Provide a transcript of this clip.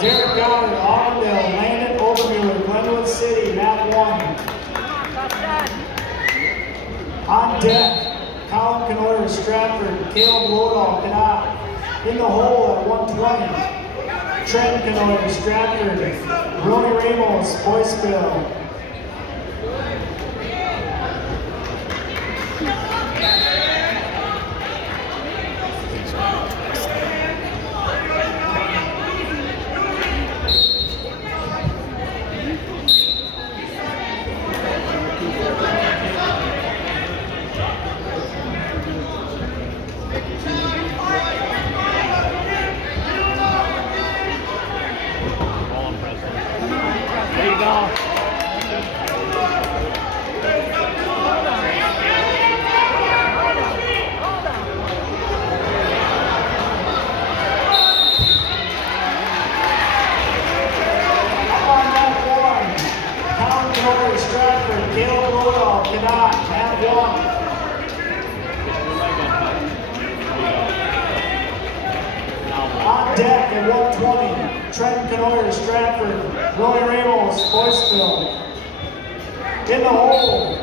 Derek Goddard, Auburndale, Landon Overmuller, Glenwood City, mat 1. On deck, Colin Canoyer, Stratford, Caleb Lodahl, Canot. In the hole at 120, Trent Canoyer, Stratford, Ronnie Ramos, Boyceville. There you go. Stratford, Caleb Lodahl, Canot, mat 1. On deck at 120, Trent Canoyer, Stratford, Roy Ramos, Boyceville. In the hole,